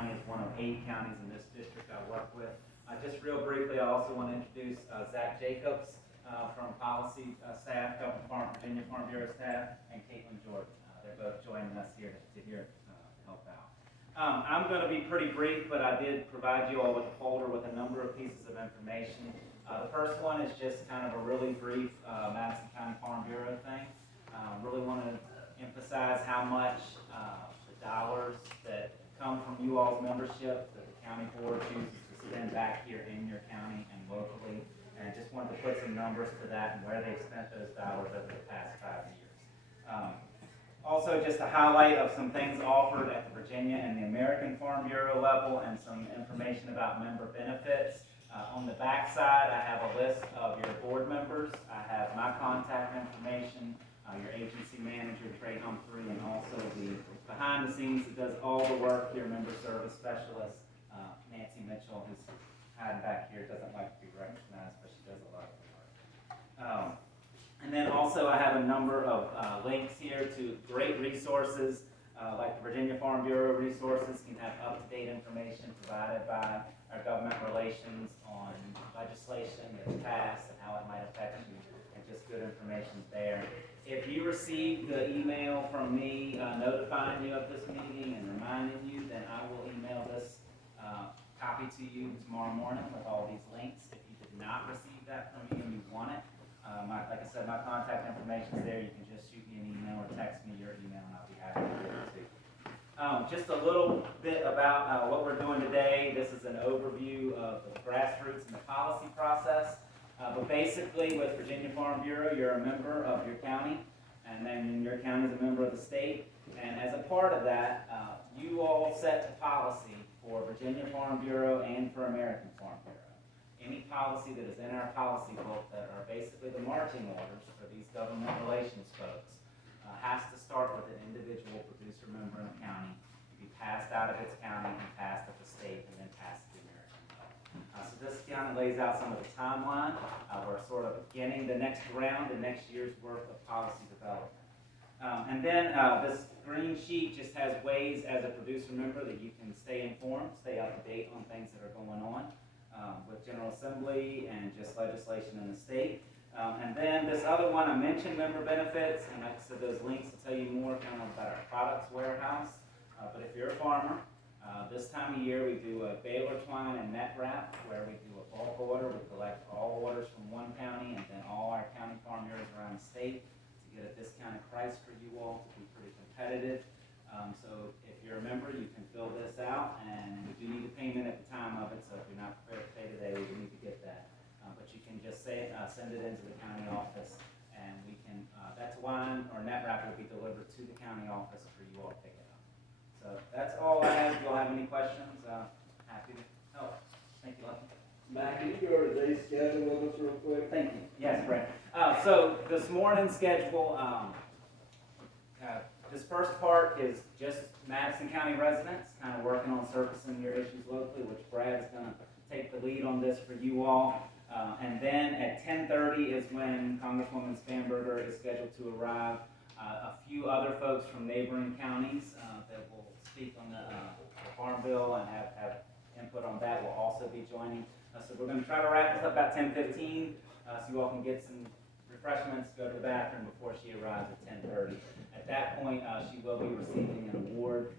County is one of 8 counties in this district I work with. Just real briefly, I also want to introduce Zach Jacobs from policy staff, Virginia Farm Bureau staff, and Caitlin Jordan. They're both joining us here to help out. I'm going to be pretty brief, but I did provide you all with a folder with a number of pieces of information. The first one is just kind of a really brief Madison County Farm Bureau thing. Really want to emphasize how much the dollars that come from you all's membership that the county board chooses to spend back here in your county and locally. And I just wanted to put some numbers to that and where they've spent those dollars over the past 5 years. Also, just a highlight of some things offered at the Virginia and the American Farm Bureau level and some information about member benefits. On the back side, I have a list of your board members. I have my contact information, your agency manager, Trey Humphrey, and also the behind the scenes that does all the work, your member service specialist, Nancy Mitchell, who's hiding back here, doesn't like to be recognized, but she does a lot of the work. And then also I have a number of links here to great resources, like the Virginia Farm Bureau resources can have up-to-date information provided by our government relations on legislation that's passed and how it might affect you, and just good information there. If you received the email from me notifying you of this meeting and reminding you, then I will email this copy to you tomorrow morning with all these links. If you did not receive that from me and you want it, like I said, my contact information is there. You can just shoot me an email or text me your email, and I'll be happy to give it to you. Just a little bit about what we're doing today. This is an overview of the grassroots and the policy process. But basically, with Virginia Farm Bureau, you're a member of your county, and then your county is a member of the state. And as a part of that, you all set the policy for Virginia Farm Bureau and for American Farm Bureau. Any policy that is in our policy book that are basically the marching orders for these government relations folks has to start with an individual producer member in the county, be passed out of its county and passed at the state, and then passed to the American level. So this kind of lays out some of the timeline. We're sort of beginning the next round, the next year's worth of policy development. And then this green sheet just has ways as a producer member that you can stay informed, stay up to date on things that are going on with General Assembly and just legislation in the state. And then this other one, I mentioned member benefits, and like I said, those links will tell you more kind of about our products warehouse. But if you're a farmer, this time of year we do a baler twine and net wrap, where we do a bulk order. We collect all orders from one county and then all our county farm bureaus around the state to get a discounted price for you all to be pretty competitive. So if you're a member, you can fill this out, and we do need a payment at the time of it, so if you're not prepared to pay today, we need to get that. But you can just send it into the county office, and we can, that twine or net wrap will be delivered to the county office for you all to pick it up. So that's all I have. If you all have any questions, happy to help. Thank you, Lucky. Matt, can you go over today's schedule with us real quick? Thank you. Yes, Brent. So this morning's schedule, this first part is just Madison County residents, kind of working on surfacing your issues locally, which Brad is going to take the lead on this for you all. And then at 10:30 is when Congresswoman Spanberger is scheduled to arrive. A few other folks from neighboring counties that will speak on the Farm Bill and have input on that will also be joining. So we're going to try to wrap this up about 10:15, so you all can get some refreshments, go to the bathroom before she arrives at 10:30. At that point, she will be receiving an award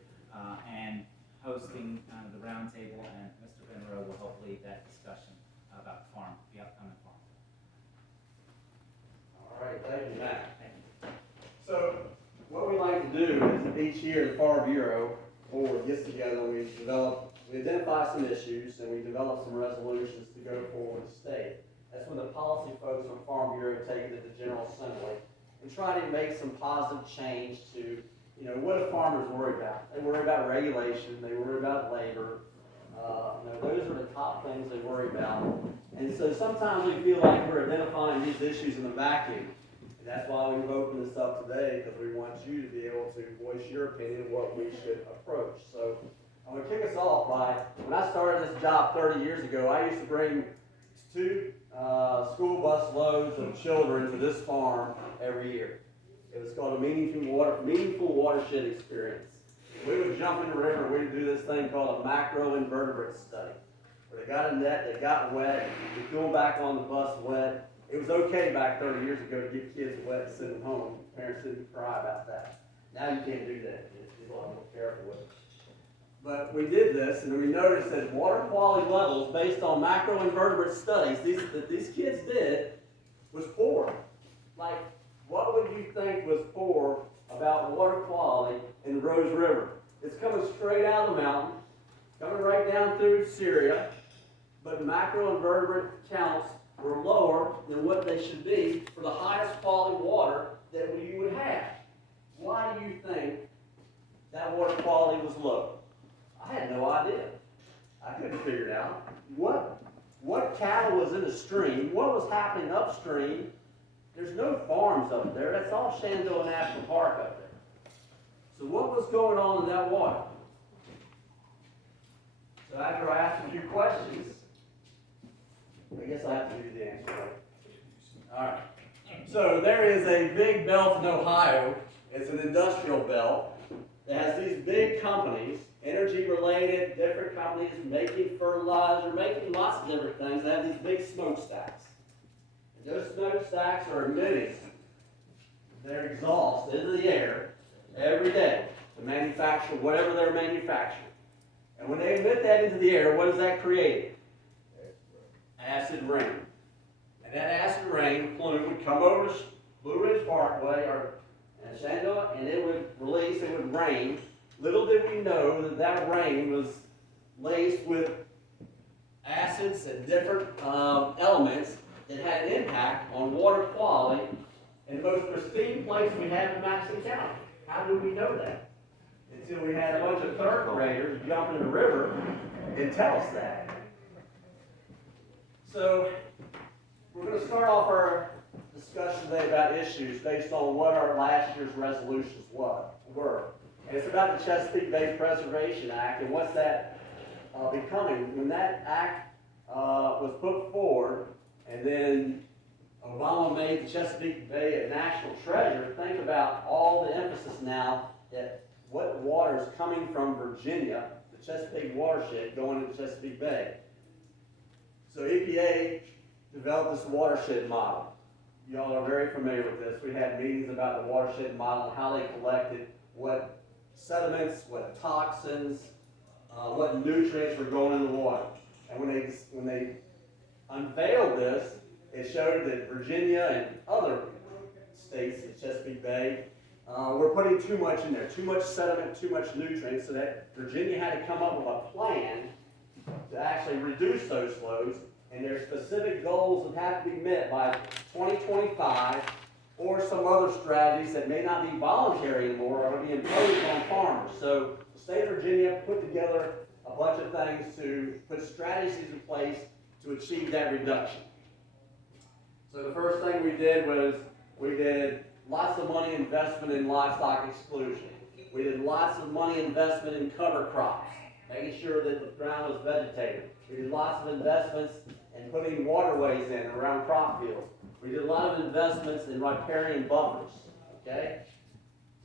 and hosting the roundtable, and Mr. Benroe will help lead that discussion about the upcoming farm. All right, thank you, Matt. Thank you. So, what we like to do is each year the Farm Bureau board gets together and we identify some issues and we develop some resolutions to go forward with the state. That's when the policy folks from Farm Bureau take it to the General Assembly and try to make some positive change to, what do farmers worry about? They worry about regulation, they worry about labor. Those are the top things they worry about. And so sometimes we feel like we're identifying these issues in a vacuum. And that's why we've opened this up today, because we want you to be able to voice your opinion of what we should approach. So I'm going to kick us off by, when I started this job 30 years ago, I used to bring 2 school bus loads of children to this farm every year. It was called a meaningful watershed experience. We would jump in the river and we'd do this thing called a macroinvertebrate study. Where they got a net, they got wet, we threw them back on the bus wet. It was okay back 30 years ago to get kids wet and send them home. Parents didn't cry about that. Now you can't do that. You have to be a lot more careful with it. But we did this, and we noticed that water quality levels, based on macroinvertebrate studies that these kids did, was poor. Like, what would you think was poor about water quality in the Rose River? It's coming straight out of the mountain, coming right down through Syria, but macroinvertebrate counts were lower than what they should be for the highest quality water that you would have. Why do you think that water quality was low? I had no idea. I couldn't figure it out. What cattle was in the stream? What was happening upstream? There's no farms up there. That's all Shenandoah National Park up there. So what was going on in that water? So after I asked a few questions, I guess I have to do the answer, right? All right. So there is a big belt in Ohio. It's an industrial belt that has these big companies, energy-related, different companies making fertilizer, making lots of different things. They have these big smokestacks. And those smokestacks are emitting their exhaust into the air every day to manufacture whatever they're manufacturing. And when they emit that into the air, what does that create? Acid rain. And that acid rain plume would come over Blue Ridge Parkway or Shenandoah, and it would release, it would rain. Little did we know that that rain was laced with acids and different elements that had an impact on water quality in the most pristine place we have in Madison County. How did we know that? Until we had a bunch of third graders jump in the river and tell us that. So, we're going to start off our discussion today about issues based on what our last year's resolutions were. And it's about the Chesapeake Bay Preservation Act and what's that becoming. When that act was put forward and then Obama made the Chesapeake Bay a national treasure, think about all the emphasis now that what water is coming from Virginia, the Chesapeake watershed, going into Chesapeake Bay. So EPA developed this watershed model. Y'all are very familiar with this. We had meetings about the watershed model and how they collected what sediments, what toxins, what nutrients were going in the water. And when they unveiled this, it showed that Virginia and other states in Chesapeake Bay were putting too much in there, too much sediment, too much nutrients, so that Virginia had to come up with a plan to actually reduce those flows, and their specific goals would have to be met by 2025, or some other strategies that may not be voluntary anymore or be imposed on farmers. So the state of Virginia put together a bunch of things to put strategies in place to achieve that reduction. So the first thing we did was we did lots of money investment in livestock exclusion. We did lots of money investment in cover crops, making sure that the ground was vegetated. We did lots of investments in putting waterways in around crop fields. We did a lot of investments in riparian buffers, okay?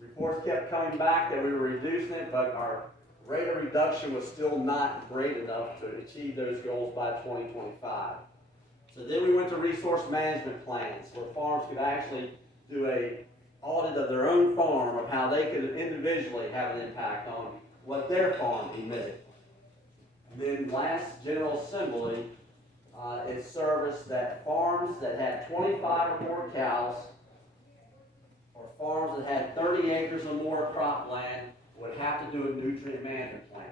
Reports kept coming back that we were reducing it, but our rate of reduction was still not great enough to achieve those goals by 2025. So then we went to resource management plans where farms could actually do an audit of their own farm of how they could individually have an impact on what their farm emitted. And then last General Assembly, it serviced that farms that had 25 or more cows or farms that had 30 acres or more of cropland would have to do a nutrient management plan.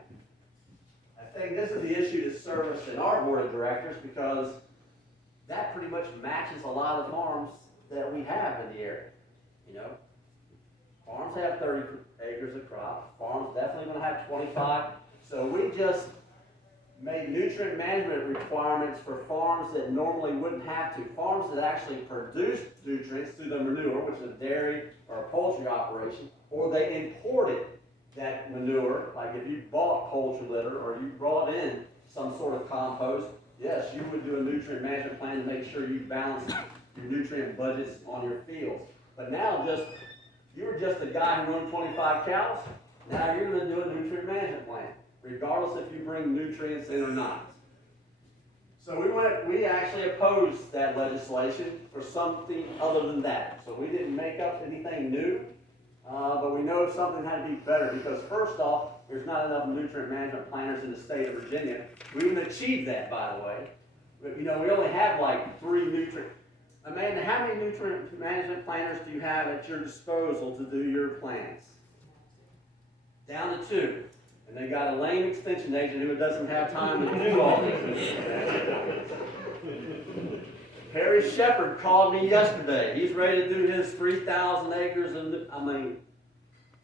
I think this is the issue that's serviced in our board of directors because that pretty much matches a lot of the farms that we have in the area. You know, farms have 30 acres of crop. Farms definitely going to have 25. So we just made nutrient management requirements for farms that normally wouldn't have to. Farms that actually produce nutrients through their manure, which is a dairy or a poultry operation, or they imported that manure, like if you bought poultry litter or you brought in some sort of compost, yes, you would do a nutrient management plan to make sure you balance your nutrient budgets on your fields. But now you were just a guy who owned 25 cows, Now you're gonna do a nutrient management plan, regardless if you bring nutrients in or not. So we actually opposed that legislation for something other than that. So we didn't make up anything new, but we know something had to be better, because first off, there's not enough nutrient management planners in the state of Virginia. We even achieved that, by the way. But we only have like 3 nutrient. Amanda, how many nutrient management planners do you have at your disposal to do your plans? Down to 2. And they got a lame extension agent who doesn't have time to do all these. Harry Shepard called me yesterday. He's ready to do his 3,000 acres of,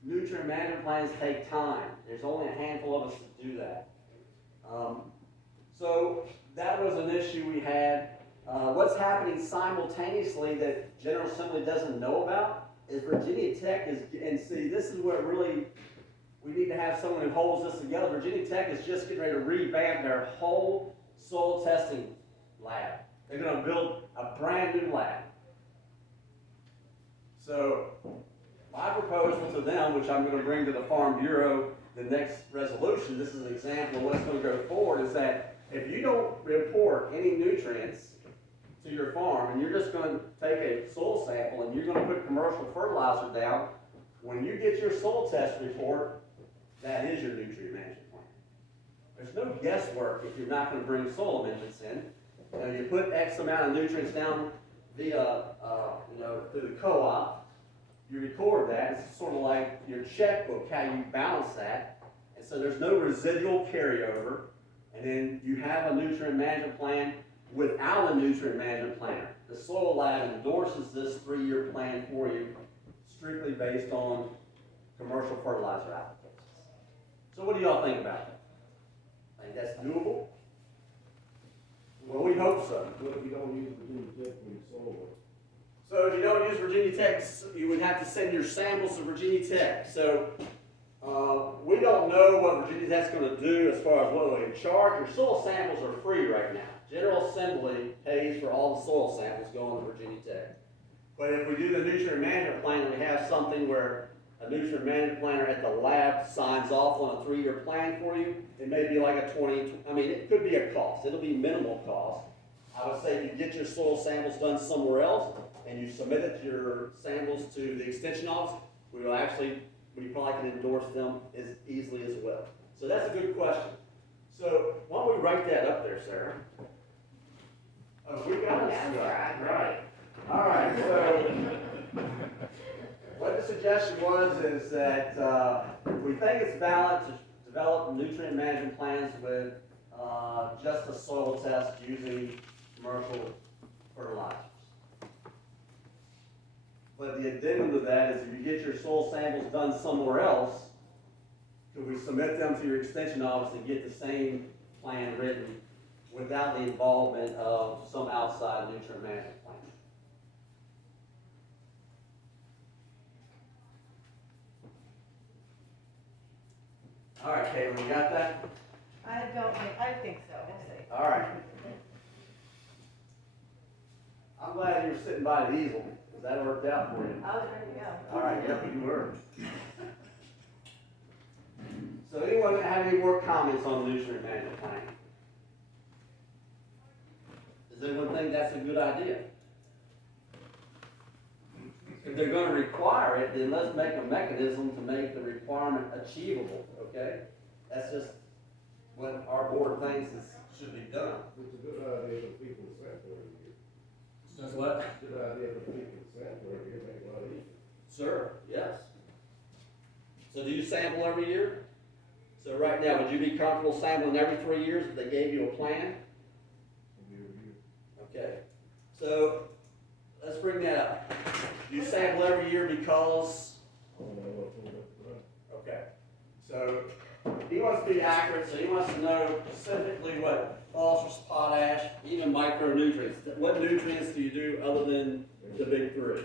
nutrient management plans take time. There's only a handful of us to do that. So that was an issue we had. What's happening simultaneously that General Assembly doesn't know about is Virginia Tech and see, this is where really we need to have someone who holds this together. Virginia Tech is just getting ready to revamp their whole soil testing lab. They're going to build a brand new lab. So my proposal to them, which I'm going to bring to the Farm Bureau, the next resolution, this is an example of what's going to go forward, is that if you don't report any nutrients to your farm, and you're just going to take a soil sample and you're going to put commercial fertilizer down, when you get your soil test report, that is your nutrient management plan. There's no guesswork if you're not going to bring soil amendments in. You put X amount of nutrients down via, through the co-op. You record that. It's sort of like your checkbook, how you balance that. And so there's no residual carryover. And then you have a nutrient management plan without a nutrient management planner. The soil lab endorses this 3-year plan for you, strictly based on commercial fertilizer applications. So what do y'all think about that? Think that's doable? Well, we hope so. What if you don't use Virginia Tech for your soil work? So if you don't use Virginia Tech, you would have to send your samples to Virginia Tech. So we don't know what Virginia Tech's going to do as far as what they charge. Your soil samples are free right now. General Assembly pays for all the soil samples going to Virginia Tech. But if we do the nutrient management plan and we have something where a nutrient management planner at the lab signs off on a 3-year plan for you, it may be like a it could be a cost. It'll be minimal cost. I would say if you get your soil samples done somewhere else and you submitted your samples to the extension office, we probably can endorse them as easily as well. So that's a good question. So why don't we write that up there, Sarah? Oh, we got it. That's Right. All right, so what the suggestion is that we think it's valid to develop nutrient management plans with just a soil test using commercial fertilizers. But the addendum to that is if you get your soil samples done somewhere else, could we submit them to your extension office and get the same plan written without the involvement of some outside nutrient management plan? All right, Caitlin, you got that? I think so, we'll see. All right. I'm glad you were sitting by the easel, because that worked out for you. I was ready to go. All right, yep, you were. So anyone have any more comments on the nutrient management plan? Does anyone think that's a good idea? If they're going to require it, then let's make a mechanism to make the requirement achievable, okay? That's just what our board thinks should be done. It's a good idea for people to sample every year. That's what? It's a good idea for people to sample every year, make it a lot easier. Sir, yes. So do you sample every year? So right now, would you be comfortable sampling every 3 years if they gave you a plan? Every year. Okay. So let's bring that up. You sample every year because, I don't know what to do. okay. So he wants to be accurate, so he wants to know specifically what phosphorus, potash, even micronutrients. What nutrients do you do other than the big 3?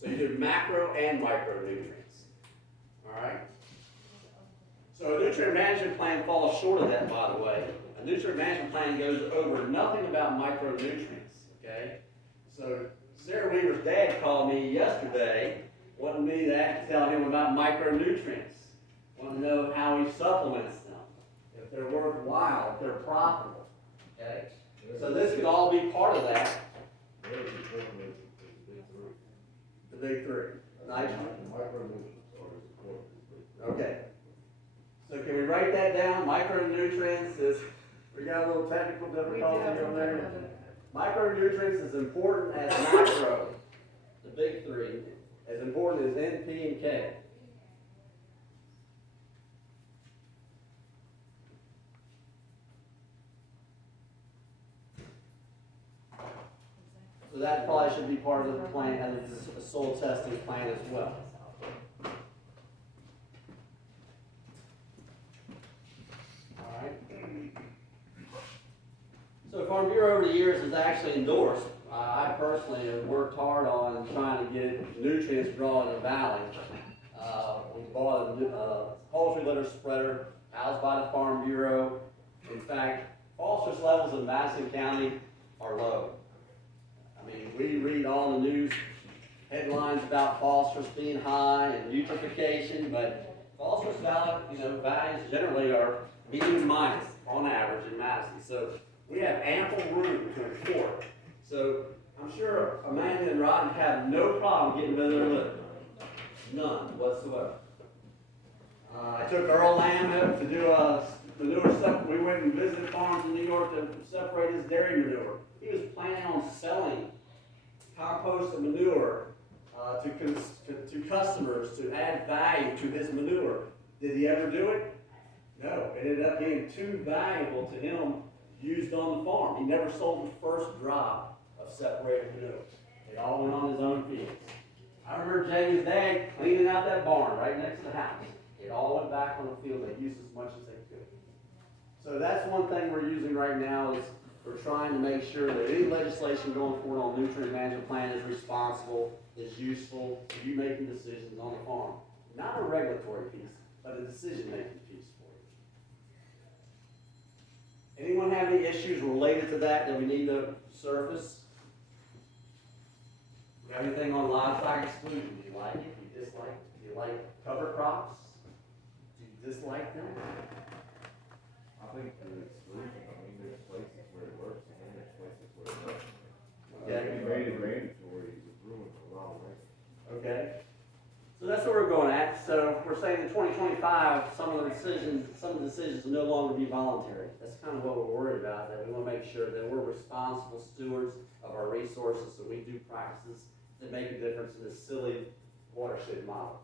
So you do macro and micronutrients. All right? So a nutrient management plan falls short of that, by the way. A nutrient management plan goes over nothing about micronutrients, okay? So Sarah Weaver's dad called me yesterday, wanted me to tell him about micronutrients. Want to know how he supplements them, if they're worthwhile, if they're profitable, okay? So this could all be part of that, Very important is the big three. the big three. Nitrogen. The micronutrients are as important as the big three. Okay. So can we write that down? Micronutrients is, we got a little technical We do difficulty have on some there. technical. Micronutrients is important as macro, the big three, as important as N, P, and K. So that probably should be part of the plan, and the soil testing plan as well. Alright. So Farm Bureau over the years has actually endorsed, I personally have worked hard on trying to get nutrients grown in the valley. We bought a poultry litter spreader housed by the Farm Bureau. In fact, phosphorus levels in Madison County are low. I mean, we read all the news headlines about phosphorus being high and eutrophication, but phosphorus values generally are medium minus on average in Madison. So we have ample room to import. So I'm sure Amanda and Rod have no problem getting rid of their litter. None whatsoever. I took Earl Lamb out to do a manure stuff. We went and visited farms in New York to separate his dairy manure. He was planning on selling compost and manure to customers to add value to his manure. Did he ever do it? No. It ended up being too valuable to him used on the farm. He never sold the first drop of separated manure. It all went on his own fields. I remember Jamie's dad cleaning out that barn right next to the house. It all went back on the field. They used as much as they could. So that's one thing we're using right now is we're trying to make sure that any legislation going forward on nutrient management plan is responsible, is useful to you making decisions on the farm. Not a regulatory piece, but a decision-making piece for you. Anyone have any issues related to that we need to surface? Everything on livestock exclusion, do you like it? Do you dislike it? Do you like cover crops? Do you dislike them? I think the exclusion, I mean, there's places where it works and then there's places where it doesn't. Okay. If you made it mandatory, it would ruin a lot of ways. Okay. So that's what we're going at. So we're saying in 2025, some of the decisions will no longer be voluntary. That's kind of what we're worried about, that we want to make sure that we're responsible stewards of our resources, so we do practices that make a difference in this silly watershed model.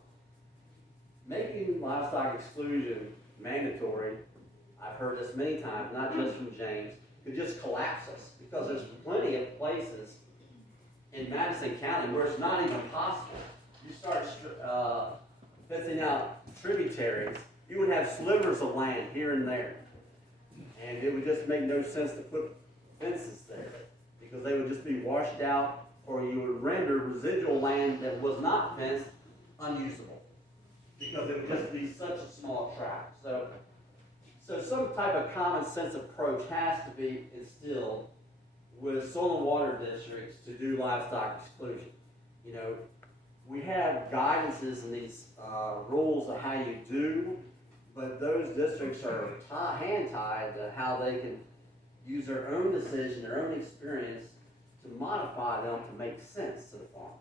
Making livestock exclusion mandatory, I've heard this many times, not just from James, could just collapse us, because there's plenty of places in Madison County where it's not even possible. You start fencing out tributaries, you would have slivers of land here and there. And it would just make no sense to put fences there, because they would just be washed out, or you would render residual land that was not fenced unusable, because it would just be such a small tract. So some type of common sense approach has to be instilled with soil and water districts to do livestock exclusion. You know, we have guidances and these rules of how you do, but those districts are hand-tied to how they can use their own decision, their own experience to modify them to make sense to the farm.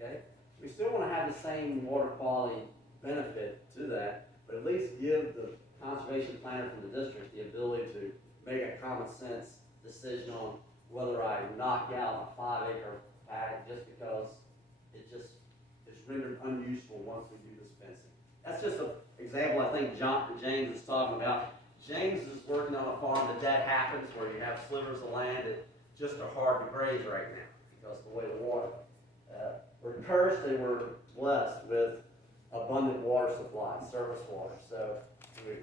Okay? We still want to have the same water quality benefit to that, but at least give the conservation planner from the district the ability to make a common sense decision on whether I knock out a 5-acre paddock just because it just is rendered unuseful once we do this fencing. That's just an example I think James is talking about. James is working on a farm that happens, where you have slivers of land that just are hard to graze right now because of the way the water. We're cursed and we're blessed with abundant water supply, surface water. So we're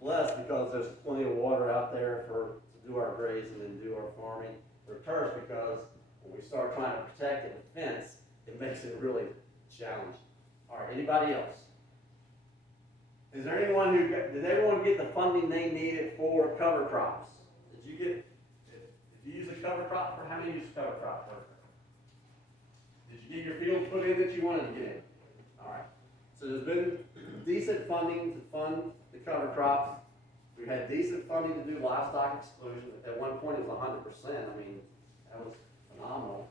blessed because there's plenty of water out there to do our grazing and do our farming. We're cursed because when we start trying to protect it with fence, it makes it really challenging. All right, anybody else? Is there anyone did everyone get the funding they needed for cover crops? Did you use a cover crop? How many used a cover crop? Did you get your field put in that you wanted to get in? All right. So there's been decent funding to fund the cover crops. We had decent funding to do livestock exclusion. At one point, it was 100%. I mean, that was phenomenal.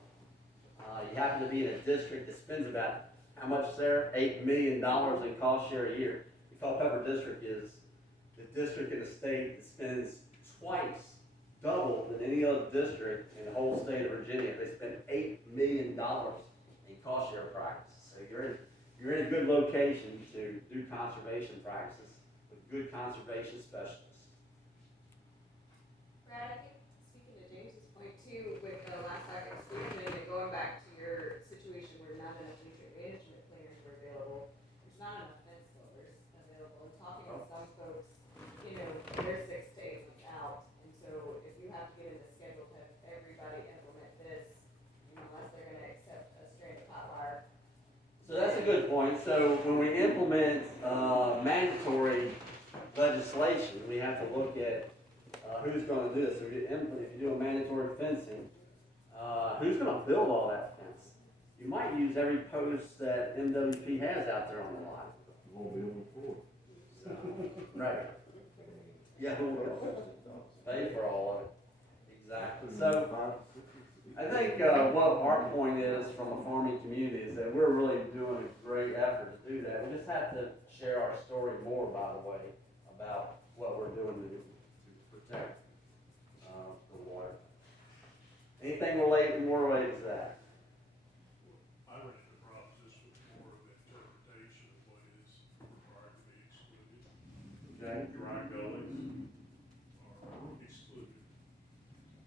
You happen to be in a district that spends about, how much there? $8 million in cost share a year. The Culpeper district is the district in the state that spends twice, double than any other district in the whole state of Virginia. They spend $8 million in cost share practices. So you're in a good location to do conservation practices with good conservation specialists. Brad, I think speaking to James's point too, with the livestock exclusion and going back to your situation where not enough nutrient management planners were available, there's not enough fence builders available. And talking to some folks, you know, they're 6 to 8 weeks out, and so if you have to get in the schedule to have everybody implement this, unless they're gonna accept a stranded hot wire. So that's a good point. So when we implement mandatory legislation, we have to look at who's going to do this. So if you do a mandatory fencing, who's going to build all that fence? You might use every post that MWP has out there on the lot. You won't be able to afford it. Right. Yeah, who will pay for all of it? Exactly. So I think what our point is from a farming community is that we're really doing a great effort to do that. We just have to share our story more, by the way, about what we're doing to protect the water. Anything more related to that? I read the proposition was more of an interpretation of what is required to be excluded. Okay. Dry gullies are excluded,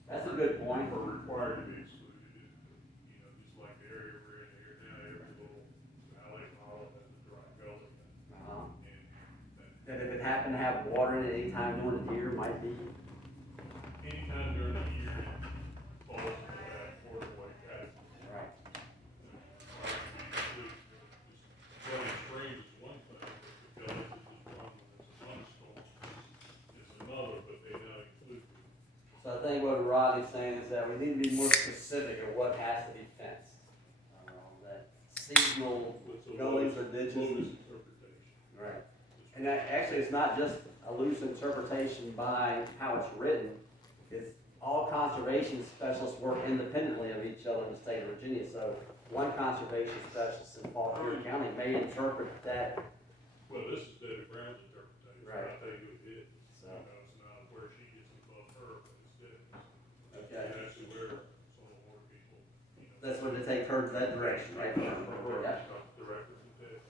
That's a good point. or required to be excluded. You know, just like the area we're in here now, every little valley and all has a dry gully. Uh-huh. And That if it happened to have water in it any time during the year, might be. anytime during the year, it falls into that waterway category. Right. Flooding streams is one thing, but the gullies is just one, when it's a thunderstorm, is another, but they're not included. So I think what Rodney's saying is that we need to be more specific of what has to be fenced. That seasonal gullies or ditches. Loose interpretation. Right. And that, actually, it's not just a loose interpretation by how it's written. It's all conservation specialists work independently of each other in the state of Virginia. So one conservation specialist in Faulkner County may interpret that. Well, this is Debbie Brown's interpretation. Right. I think it did. So. You know, it's not where she gets above her, but it's Debbie's. Okay. And actually where some of the more people, you know. That's what they take her that direction, right? Yeah. Directly from Debbie.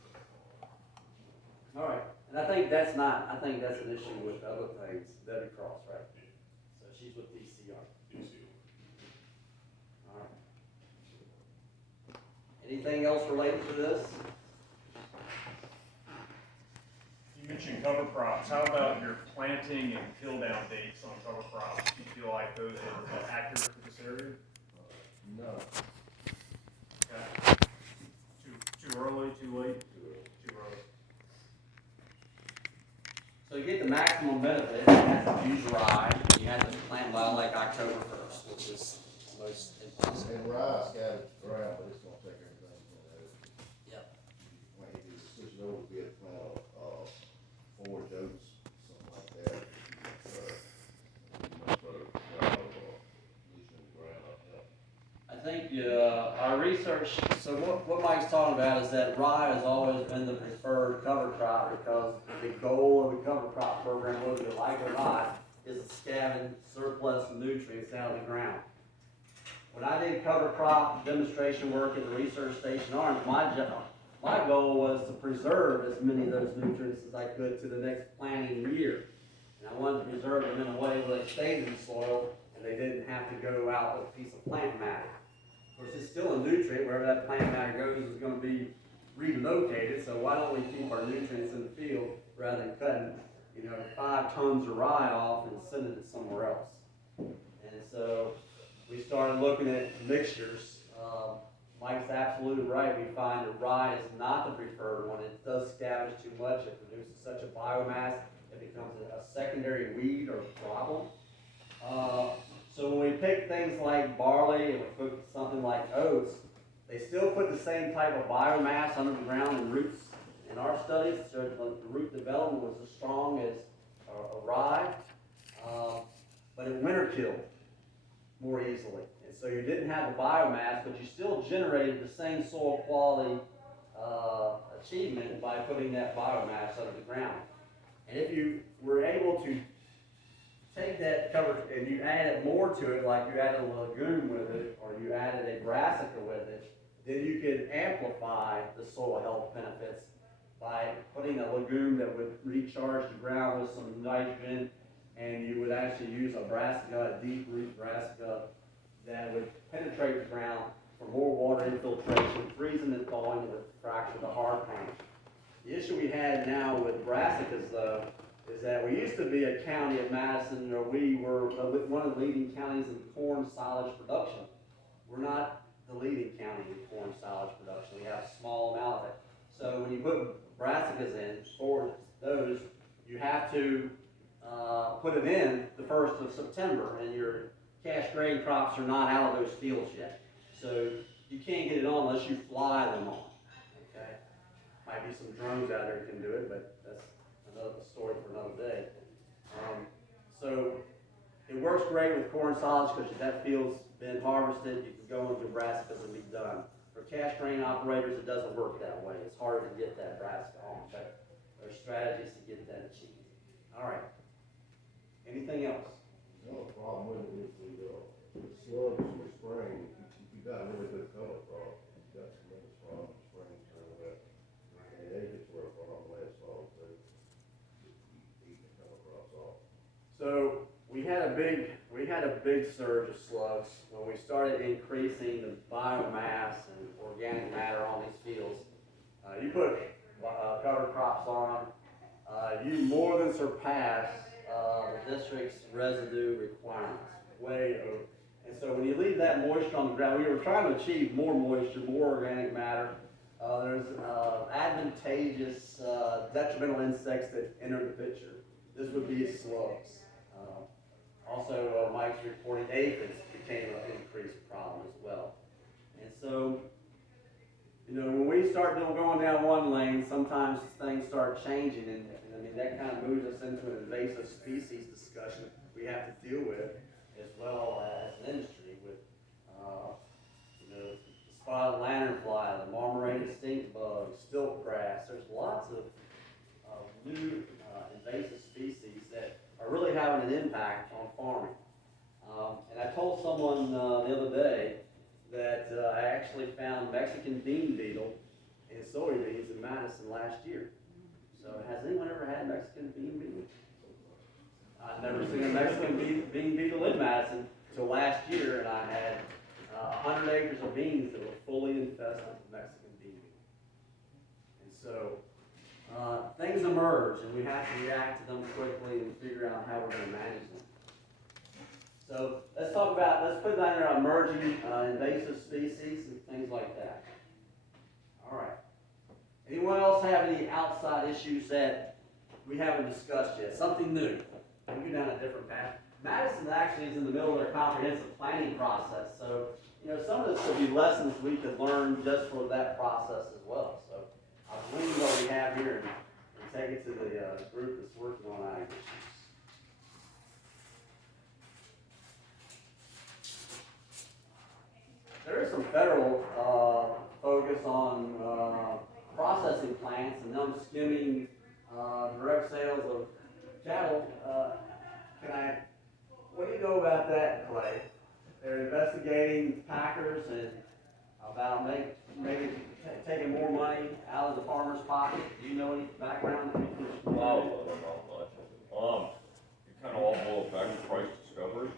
All right. And I think that's an issue with other things, Debbie Cross, right? So she's with DCR. DC. All right. Anything else related to this? You mentioned cover crops. How about your planting and kill down dates on cover crops? Do you feel like those are accurate for this area? No. Okay. Too early, too late? Too early. So you get the maximum benefit, you have to use rye, you have to plant by like October 1st, which is most impossible. And rice got it ground, but it's gonna take everything from that. Yep. When you switch it over, be a plant, forage oats, something like that. Much better, using the ground up there. I think, our research, so what Mike's talking about is that rye has always been the preferred cover crop because the goal of the cover crop program, whether you like it or not, is to scavenge surplus nutrients out of the ground. When I did cover crop demonstration work at the research station Orange, my goal was to preserve as many of those nutrients as I could to the next planting year. And I wanted to preserve them in a way where they stayed in the soil and they didn't have to go out with a piece of plant matter. Of course, it's still a nutrient, wherever that plant matter goes is gonna be relocated, so why don't we keep our nutrients in the field rather than cutting, 5 tons of rye off and sending it somewhere else? And so we started looking at mixtures. Mike's absolutely right. We find that rye is not the preferred one. It does scavenge too much. It produces such a biomass, it becomes a secondary weed or problem. So when we pick things like barley and we put something like oats, they still put the same type of biomass under the ground and roots in our studies, showed the root development was as strong as a rye, but it winter killed more easily. And so you didn't have the biomass, but you still generated the same soil quality achievement by putting that biomass under the ground. And if you were able to take that cover and you added more to it, like you added a legume with it, or you added a brassica with it, then you could amplify the soil health benefits by putting a legume that would recharge the ground with some nitrogen, and you would actually use a brassica, a deep root brassica, that would penetrate the ground for more water infiltration, freezing and thawing to fracture the hard pan. The issue we had now with brassicas, though, is that we used to be a county of Madison, or we were one of the leading counties in corn silage production. We're not the leading county in corn silage production. We have a small amount of it. So when you put brassicas in for those, you have to put it in the 1st of September, and your cash grain crops are not out of those fields yet. So you can't get it on unless you fly them on. Okay? Might be some drones out there that can do it, but that's another story for another day. So it works great with corn silage because that field's been harvested. You can go into brassicas and be done. For cash grain operators, it doesn't work that way. It's harder to get that brassica on, but there's strategies to get that achieved. All right. Anything else? The only problem with it is the slugs in the spring. If you got a really good cover crop, you got some other swamp in the spring, turn that. And they just were a problem last fall, so eat the cover crops off. So we had a big surge of slugs when we started increasing the biomass and organic matter on these fields. You put cover crops on, you more than surpass the district's residue requirements, way over. And so when you leave that moisture on the ground, we were trying to achieve more moisture, more organic matter. There's advantageous detrimental insects that enter the picture. This would be slugs. Also, Mike's reporting aphids became an increased problem as well. And so, you know, when we start going down one lane, sometimes things start changing, and I mean, that kind of moves us into an invasive species discussion we have to deal with, as well as an industry with, you know, the spotted lanternfly, the marmorated stink bug, stilt grass. There's lots of new invasive species that are really having an impact on farming. And I told someone the other day that I actually found Mexican bean beetle in soybeans in Madison last year. So has anyone ever had Mexican bean beetle? I've never seen a Mexican bean beetle in Madison until last year, and I had 100 acres of beans that were fully infested with Mexican bean beetle. And so things emerge, and we have to react to them quickly and figure out how we're going to manage them. So let's put down there emerging invasive species and things like that. All right. Anyone else have any outside issues that we haven't discussed yet? Something new? We go down a different path. Madison actually is in the middle of their comprehensive planning process, so you know some of this will be lessons we could learn just for that process as well. So I'll bring what we have here and take it to the group that's working on ag issues. There is some federal focus on processing plants and them skimming direct sales of cattle. What do you know about that, Clay? They're investigating packers and about maybe taking more money out of the farmer's pocket. Do you know any background? Well, not much. It kind of all boils back to price discovery.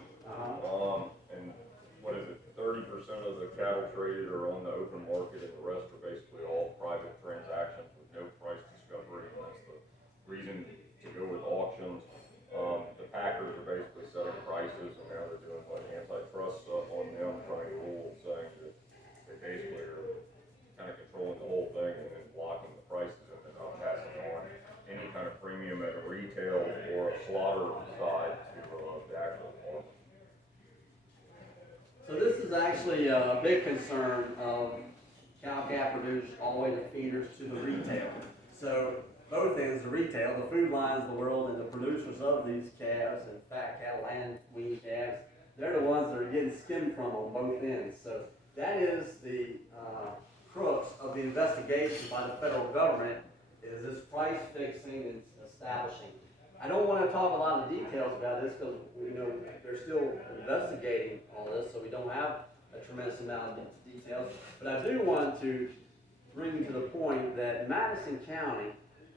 And what is it, 30% of the cattle traded are on the open market, and the rest are basically all private transactions with no price discovery, and that's the reason to go with auctions. The packers are basically setting prices, and now they're doing like antitrust stuff on them, trying to rule, saying that they basically are kind of controlling the whole thing and then blocking the prices and then not passing on any kind of premium at a retail or a slaughter side to the actual farm. So this is actually a big concern of cow-calf producers all the way to feeders to the retail. So both ends, the retail, the food lines of the world, and the producers of these calves and fat cattle and weaned calves, they're the ones that are getting skimmed from on both ends. So that is the crux of the investigation by the federal government, is this price fixing and establishing. I don't want to talk a lot of details about this because they're still investigating all this, so we don't have a tremendous amount of details. But I do want to bring to the point that Madison County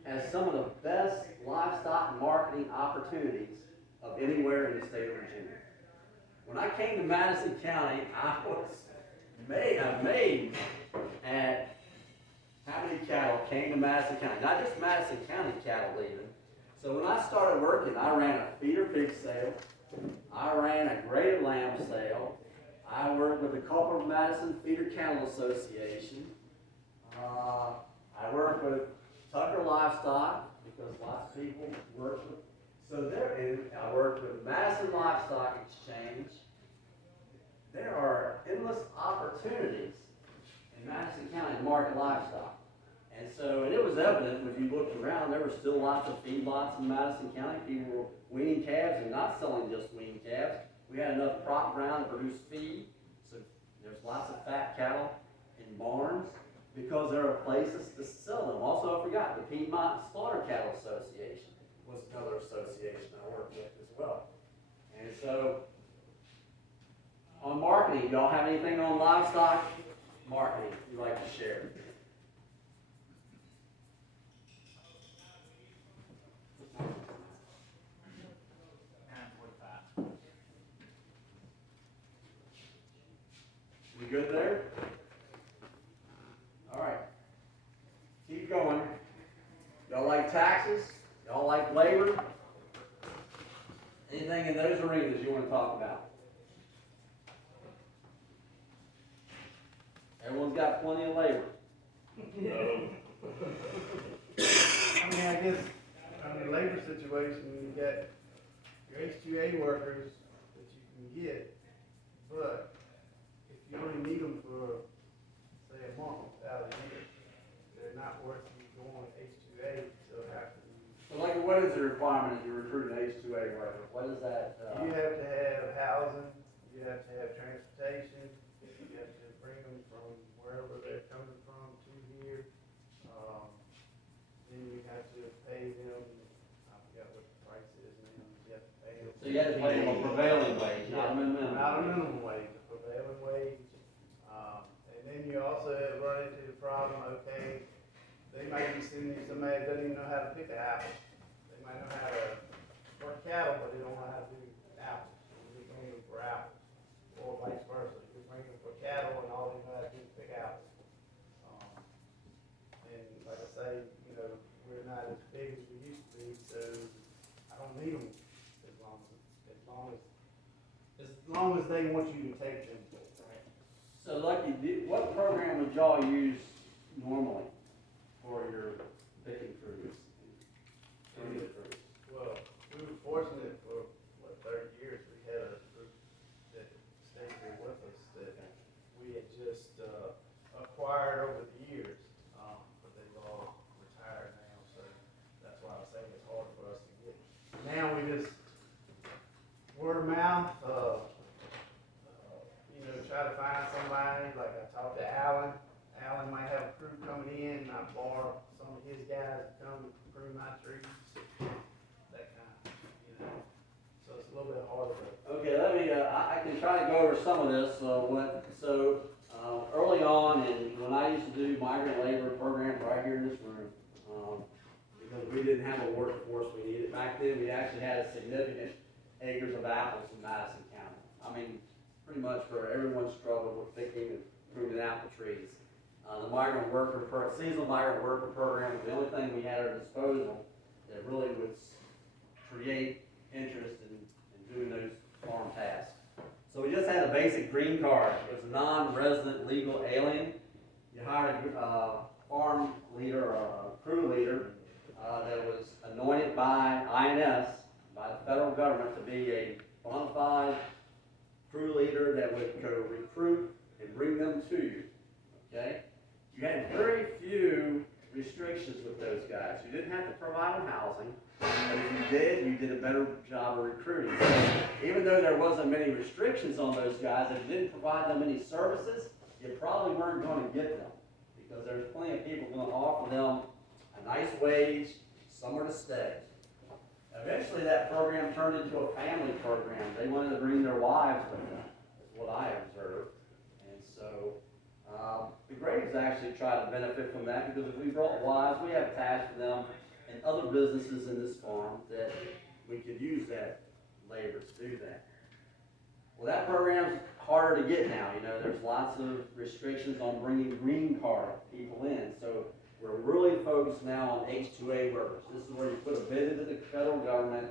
has some of the best livestock marketing opportunities of anywhere in the state of Virginia. When I came to Madison County, I was amazed at how many cattle came to Madison County. Not just Madison County cattle even. So when I started working, I ran a feeder pig sale. I ran a graded lamb sale. I worked with the Culper Madison Feeder Cattle Association. I worked with Tucker Livestock because lots of people work with. So I worked with Madison Livestock Exchange. There are endless opportunities in Madison County to market livestock. And it was evident when you looked around, there were still lots of feedlots in Madison County. People were weaning calves and not selling just weaned calves. We had enough crop ground to produce feed. So there's lots of fat cattle in barns because there are places to sell them. Also, I forgot, the Piedmont Slaughter Cattle Association was another association I worked with as well. And so, on marketing, y'all have anything on livestock marketing you'd like to share? We good there? All right. Keep going. Y'all like taxes? Y'all like labor? Anything in those arenas you want to talk about? Everyone's got plenty of labor. I mean, I guess, on the labor situation, you got your H-2A workers that you can get, but if you only need them for, say, a month out of the year, they're not worth you going H-2A, so after So like, what is the requirement to recruit an H-2A worker? What is that? you have to have housing, you have to have transportation, you have to bring them from wherever they're coming from to here. Then you have to pay them, I forgot what the price is now, you have to pay them. So you have to pay them a prevailing wage, not a minimum. Not a minimum wage, a prevailing wage. And then you also run into the problem, okay, they might be sending you somebody that doesn't even know how to pick an apple. They might know how to work cattle, but they don't know how to do apples. You just bring them for apples, or vice versa. You bring them for cattle and all they know how to do is pick apples. And like I say, we're not as big as we used to be, so I don't need them as long as they want you to take them. So Lucky, what program would y'all use normally for your picking crews? Well, we were fortunate for, 30 years, we had a group that stayed here with us that we had just acquired over the years, but they've all retired now, so that's why I was saying it's hard for us to get. Now we just, word of mouth, try to find somebody, like I talked to Alan. Alan might have a crew coming in, and I borrow some of his guys to come prune my trees, that kind of, so it's a little bit harder. Okay, let me, I can try to go over some of this. Early on, and when I used to do migrant labor programs right here in this room, because we didn't have a workforce we needed. Back then, we actually had a significant acres of apples in Madison County. I mean, pretty much where everyone struggled with picking and pruning apple trees. The seasonal migrant worker program was the only thing we had at our disposal that really would create interest in doing those farm tasks. So we just had a basic green card. It was a non-resident legal alien. You hired a farm leader or a crew leader that was anointed by INS, by the federal government, to be a bona fide crew leader that would go recruit and bring them to you. Okay? You had very few restrictions with those guys. You didn't have to provide them housing, but if you did, you did a better job of recruiting. So even though there wasn't many restrictions on those guys, if you didn't provide them any services, you probably weren't going to get them, because there's plenty of people going to offer them a nice wage, somewhere to stay. Eventually, that program turned into a family program. They wanted to bring their wives with them, is what I observed. And so, the Graves actually tried to benefit from that, because if we brought wives, we have tasks for them and other businesses in this farm that we could use that labor to do that. Well, that program's harder to get now. You know, there's lots of restrictions on bringing green card people in. So we're really focused now on H-2A workers. This is where you put a bid into the federal government.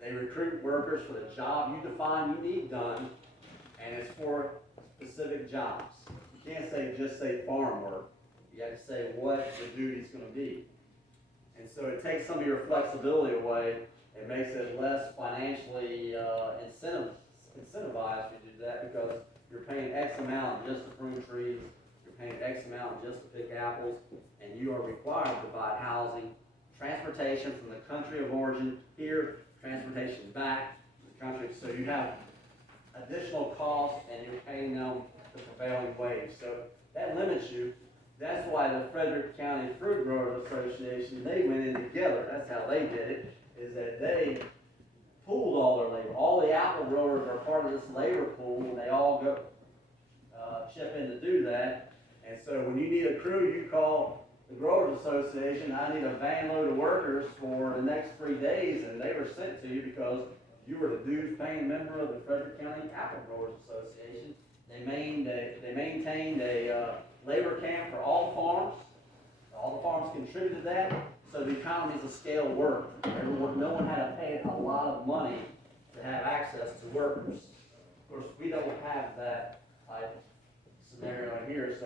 They recruit workers for the job you define you need done, and it's for specific jobs. You can't just say farm work. You have to say what the duty's gonna be. And so it takes some of your flexibility away. It makes it less financially incentivized to do that, because you're paying X amount just to prune trees, you're paying X amount just to pick apples, and you are required to provide housing, transportation from the country of origin here, transportation back to the country. So you have additional costs, and you're paying them the prevailing wage. So that limits you. That's why the Frederick County Fruit Growers Association, they went in together. That's how they did it, is that they pooled all their labor. All the apple growers are part of this labor pool, and they all go chip in to do that. And so when you need a crew, you call the Growers Association. I need a van load of workers for the next 3 days, and they were sent to you because you were the dues-paying member of the Frederick County Apple Growers Association. They maintained a labor camp for all the farms. All the farms contributed to that, so the economies of scale worked. No one had to pay a lot of money to have access to workers. Of course, we don't have that type of scenario here,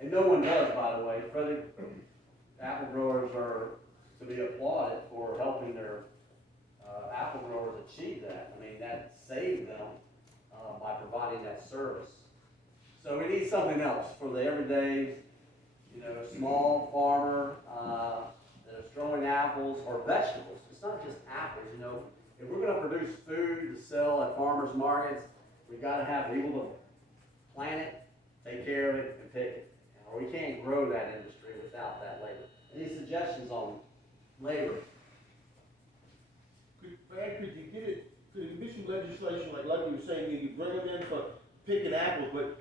and no one does, by the way. Frederick apple growers are to be applauded for helping their apple growers achieve that. I mean, that saved them by providing that service. So we need something else for the everyday, small farmer that's growing apples or vegetables. It's not just apples, If we're going to produce food to sell at farmers markets, we've got to have people to plant it, take care of it, and pick it. Or we can't grow that industry without that labor. Any suggestions on labor? Could you get some legislation, like you were saying, you bring them in for picking apples, but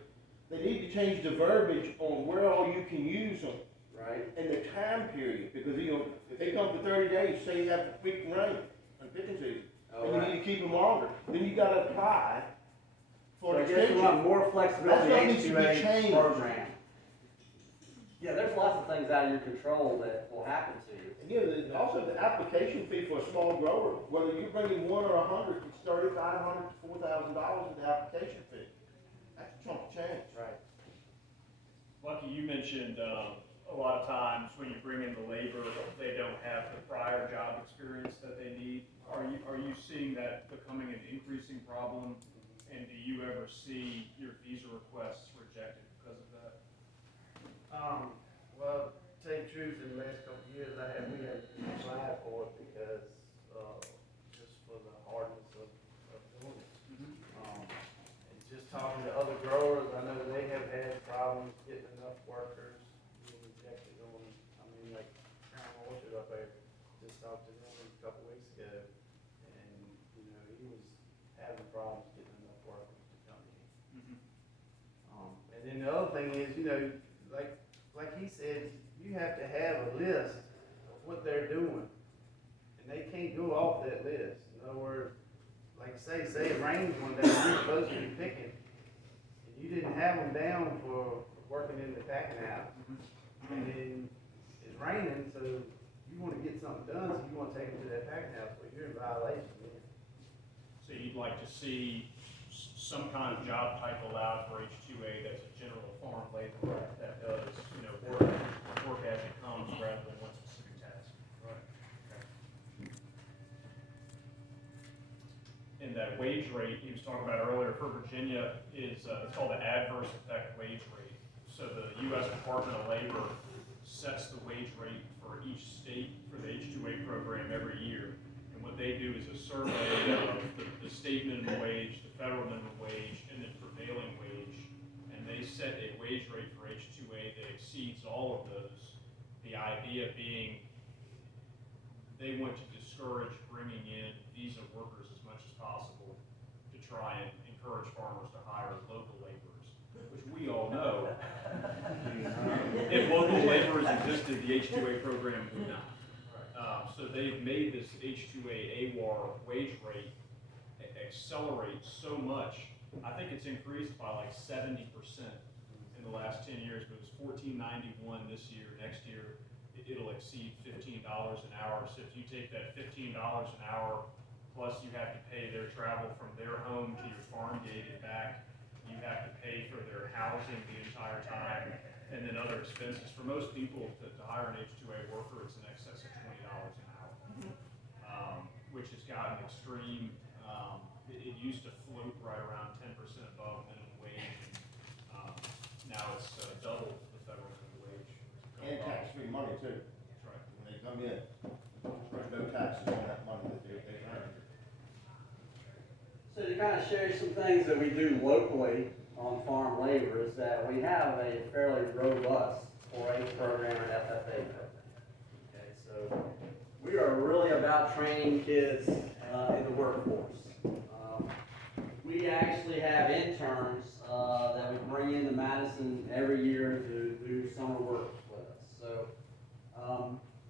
they need to change the verbiage on where all you can use them. Right. And the time period, because if they come for 30 days, say you have to pick rain and picking season, and you need to keep them longer, then you gotta apply for an I guess we extension. want more flexibility That's in what the needs to be H-2A changed. program. Yeah, there's lots of things out of your control that will happen to you. And yeah, also the application fee for a small grower, whether you're bringing 1 or 100, it's $3,500 to $4,000 in the application fee. That's a chunk of change. Right. Lucky, you mentioned a lot of times when you bring in the labor, they don't have the prior job experience that they need. Are you seeing that becoming an increasing problem? And do you ever see your visa requests rejected because of that? Well, to tell you the truth, in the last couple of years, we had applied for it because, just for the hardness of doing it. And just talking to other growers, I know they have had problems getting enough workers, being rejected on, like Crown Orchard up there, just talked to them a couple weeks ago, and, he was having problems getting enough workers to come in. And then the other thing is, like he said, you have to have a list of what they're doing, and they can't go off that list. In other words, like say it rains one day, you're supposed to be picking, and you didn't have them down for working in the packing house, and then it's raining, so you want to get something done, so you want to take them to that packing house, but you're in violation then. So you'd like to see some kind of job type allowed for H-2A that's a general farm labor that does, work as it comes rather than one specific task. Right. Okay. And that wage rate he was talking about earlier for Virginia is it's called the adverse effect wage rate. So the U.S. Department of Labor sets the wage rate for each state for the H-2A program every year. And what they do is a survey of the state minimum wage, the federal minimum wage, and the prevailing wage. And they set a wage rate for H-2A that exceeds all of those. The idea being they want to discourage bringing in visa workers as much as possible to try and encourage farmers to hire local laborers, which we all know, if local laborers existed, the H-2A program would not. So they've made this H-2A AWAR wage rate accelerate so much. I think it's increased by like 70% in the last 10 years, but it was $14.91 this year. Next year, it'll exceed $15 an hour. So if you take that $15 an hour, plus you have to pay their travel from their home to your farm gate and back, you have to pay for their housing the entire time, and then other expenses. For most people, to hire an H-2A worker, it's in excess of $20 an hour, which has gotten extreme. It used to float right around 10% above minimum wage. Now it's double the federal minimum wage. And tax-free money too. That's right. When they come in, there's no taxes on that money that they earn. So to kind of show you some things that we do locally on farm labor is that we have a fairly robust 4-H program and FFA program. Okay, so we are really about training kids in the workforce. We actually have interns that we bring into Madison every year to do summer work with us. So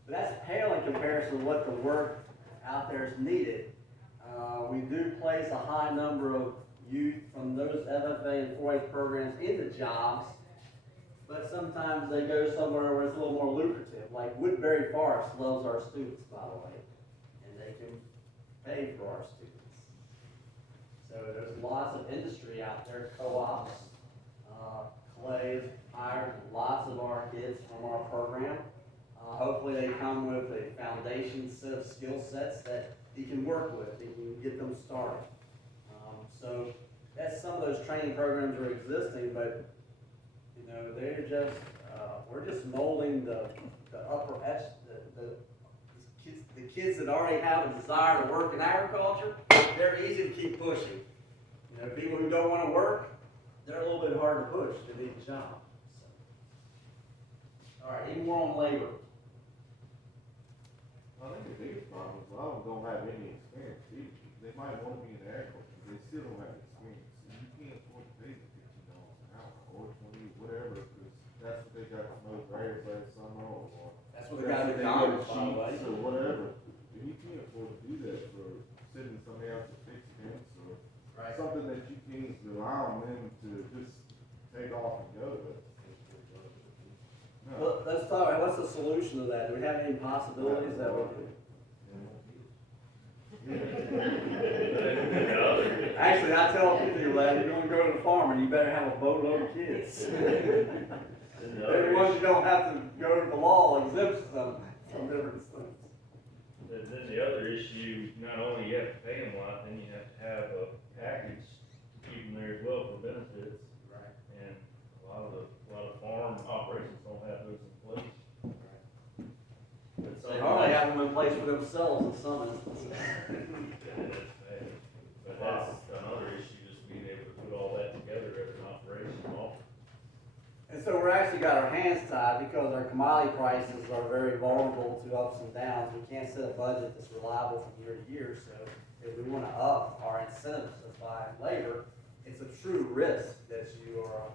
but that's pale in comparison to what the work out there is needed. We do place a high number of youth from those FFA and 4-H programs into jobs, but sometimes they go somewhere where it's a little more lucrative. Like Woodbury Forest loves our students, by the way, and they can pay for our students. So there's lots of industry out there, co-ops. Clay has hired lots of our kids from our program. Hopefully they come with a foundation set of skill sets that he can work with, he can get them started. So that's some of those training programs are existing, but you know, they're just, we're just molding the upper the kids that already have a desire to work in agriculture. They're easy to keep pushing. You know, people who don't want to work, they're a little bit hard to push to need a job. So. All right, any more on labor? I think the biggest problem is a lot of them don't have any experience either. They might want to be in agriculture, but they still don't have experience. And you can't afford to pay them $15 an hour or 20, whatever, because that's what they got to mow grass last summer or. That's what they got to do, by the way. Or whatever. And you can't afford to do that for sending somebody out to fix fence or Right. something that you can't rely on them to just take off and go with. No. Well, let's talk, what's the solution to that? Do we have any possibilities that we can? Actually, I tell people that if you're gonna go to the farmer, you better have a boatload of kids. Maybe once you don't have to go to the law exempts them from different things. Then the other issue, not only you have to pay them a lot, then you have to have a package to keep them there as well for benefits. Right. And a lot of farm operations don't have those in place. But some They hardly have them in place for themselves in some instances. That's bad. But that's another issue, just being able to put all that together as an operation offer. And so we're actually got our hands tied because our commodity prices are very vulnerable to ups and downs. We can't set a budget that's reliable from year to year, so if we want to up our incentives of buying labor, it's a true risk that you are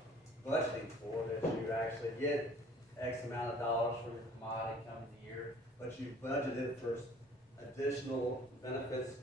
budgeting for, that you actually get X amount of dollars from your commodity coming the year, but you budgeted for additional benefits